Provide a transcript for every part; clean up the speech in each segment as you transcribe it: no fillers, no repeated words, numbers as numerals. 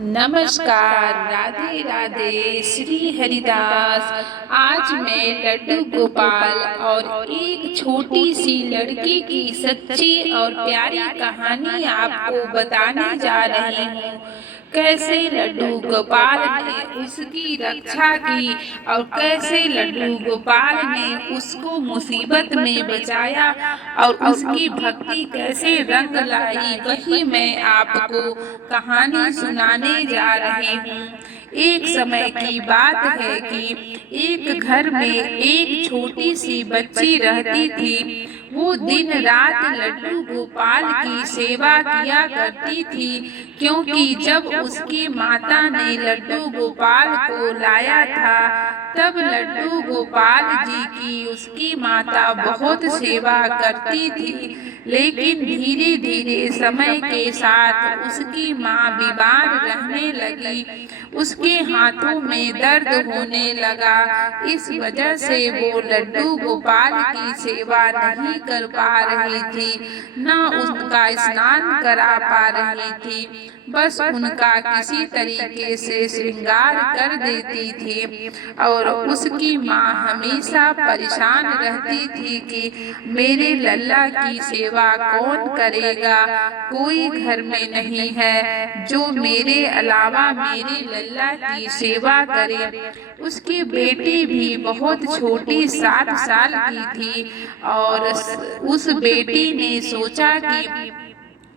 नमस्कार, राधे राधे, श्री हरिदास। आज मैं लड्डू गोपाल और एक छोटी सी लड़की की सच्ची और प्यारी कहानी आपको बताने जा रही हूँ। कैसे लड्डू गोपाल ने उसकी रक्षा की और कैसे लड्डू गोपाल ने उसको मुसीबत में बचाया और उसकी भक्ति कैसे रंग लाई, वही मैं आपको कहानी सुनाने जा रही हूँ। एक समय की बात है कि एक घर में एक छोटी सी बच्ची रहती थी। वो दिन रात लड्डू गोपाल की सेवा किया करती थी, क्योंकि जब उसकी माता ने लड्डू गोपाल को लाया था तब लड्डू गोपाल जी की उसकी माता बहुत सेवा करती थी। लेकिन धीरे धीरे समय के साथ उसकी माँ बीमार रहने लगी। उसके हाथों में दर्द होने लगा। इस वजह से वो लड्डू गोपाल की सेवा नहीं कर पा रही थी, न उनका स्नान करा पा रही थी। बस उनका किसी तरीके से श्रृंगार कर देती थी और उसकी माँ हमेशा परेशान रहती थी कि मेरे लल्ला की सेवा कौन करेगा। कोई घर में नहीं है जो मेरे अलावा मेरे लल्ला की सेवा करे। उसकी बेटी भी बहुत छोटी 7 साल की थी और उस बेटी ने सोचा कि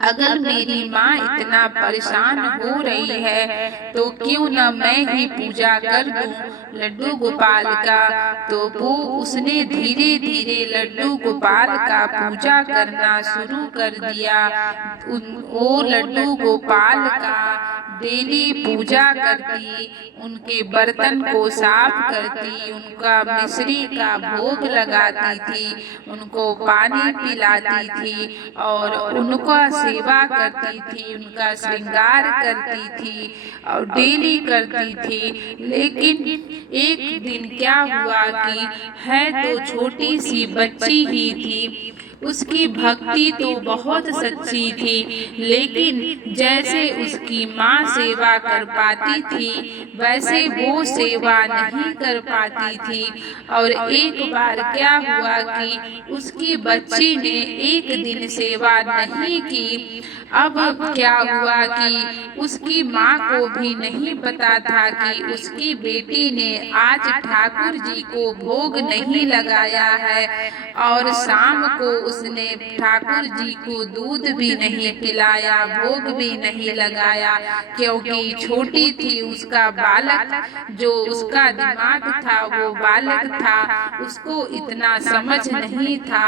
अगर मेरी माँ इतना परेशान हो रही है तो क्यों न मैं ही पूजा कर दूं लड्डू गोपाल का। तो वो उसने धीरे धीरे लड्डू गोपाल का पूजा करना शुरू कर दिया। वो लड्डू गोपाल का डेली पूजा करती, उनके बर्तन को साफ करती, उनका मिश्री का भोग लगाती थी, उनको पानी पिलाती थी और उनका सेवा करती थी, उनका श्रृंगार करती थी और डेली करती थी। लेकिन एक दिन क्या हुआ कि है तो छोटी सी बच्ची ही थी, उसकी भक्ति तो बहुत सच्ची थी, लेकिन जैसे उसकी माँ सेवा कर पाती थी वैसे वो सेवा नहीं कर पाती थी। और एक बार क्या हुआ कि उसकी बच्ची ने एक दिन सेवा नहीं की। अब क्या हुआ कि उसकी माँ को भी नहीं पता था कि उसकी बेटी ने आज ठाकुर जी को भोग नहीं लगाया है और शाम को उसने ठाकुर जी को दूध भी नहीं पिलाया, भोग भी नहीं लगाया, क्योंकि छोटी थी। उसका बालक जो उसका दिमाग था वो बालक था, उसको इतना समझ नहीं था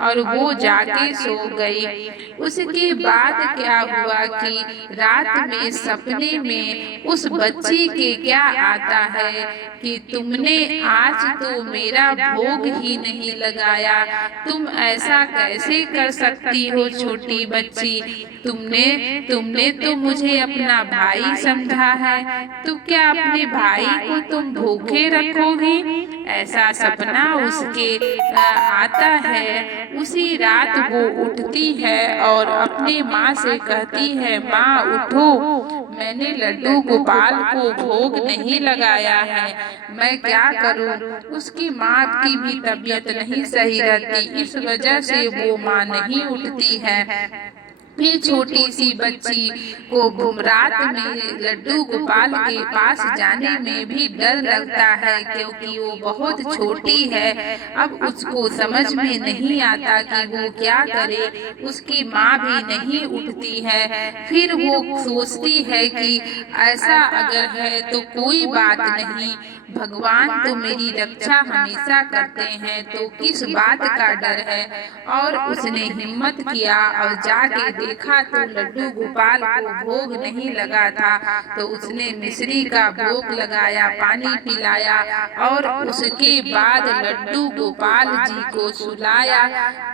और वो जाके सो गई। उसके बाद क्या हुआ कि रात में सपने में उस बच्ची के क्या आता है कि तुमने आज तो मेरा भोग ही नहीं लगाया, तुम ऐसा कैसे कर सकती हो छोटी बच्ची। तुमने तो मुझे अपना भाई समझा है, तो क्या अपने भाई को तुम भूखे रखोगी। ऐसा सपना उसके आता है। उसी रात वो उठती है और अपने माँ से कहती है, माँ उठो, मैंने लड्डू गोपाल को भोग नहीं लगाया है, मैं क्या करूं। उसकी माँ की भी तबीयत नहीं सही रहती, इस वजह से वो माँ नहीं उठती है। फिर छोटी सी बच्ची को रात में लड्डू गोपाल के पास जाने में भी डर लगता है, क्योंकि वो बहुत छोटी है। अब उसको समझ में नहीं आता कि वो क्या करे। उसकी माँ भी नहीं उठती है। फिर वो सोचती है कि ऐसा अगर है तो कोई बात नहीं, भगवान तो मेरी रक्षा हमेशा करते हैं, तो किस बात का डर है। और उसने हिम्मत किया और जाके देखा तो लड्डू गोपाल को भोग नहीं लगा था। तो उसने मिश्री का भोग लगाया, पानी पिलाया और उसके बाद लड्डू गोपाल जी को सुलाया,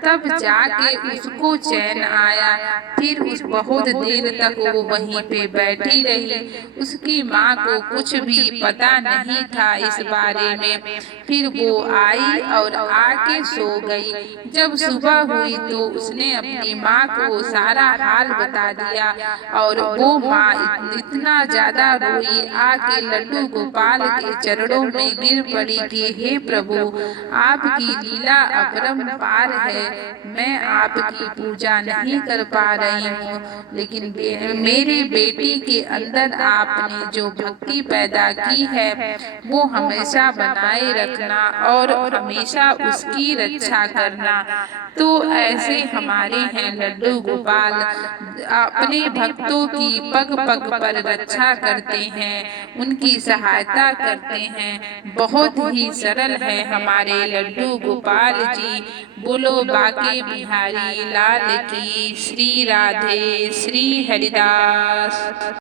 तब जाके उसको चैन आया। फिर उस बहुत देर तक वो वहीं पे बैठी रही। उसकी माँ को कुछ भी पता नहीं था इस बारे में। फिर वो आई और आके सो गई। जब सुबह हुई तो उसने अपनी माँ को सारा सारा हाल बता दिया। और वो माँ इतना ज्यादा रोई, आके लड्डू गोपाल के चरणों में गिर पड़ी कि हे प्रभु, आपकी लीला अपरंपार है। मैं आपकी पूजा नहीं कर पा रही हूँ, लेकिन मेरे बेटी के अंदर आपने जो भक्ति पैदा की है वो हमेशा बनाए रखना और हमेशा उसकी रक्षा करना। तो ऐसे हमारे हैं लड्डू गोपाल, अपने भक्तों की पग पग पर रक्षा करते हैं, उनकी सहायता करते हैं। बहुत ही सरल है हमारे लड्डू गोपाल जी। बोलो बाके बिहारी लाल की। श्री राधे, श्री हरिदास।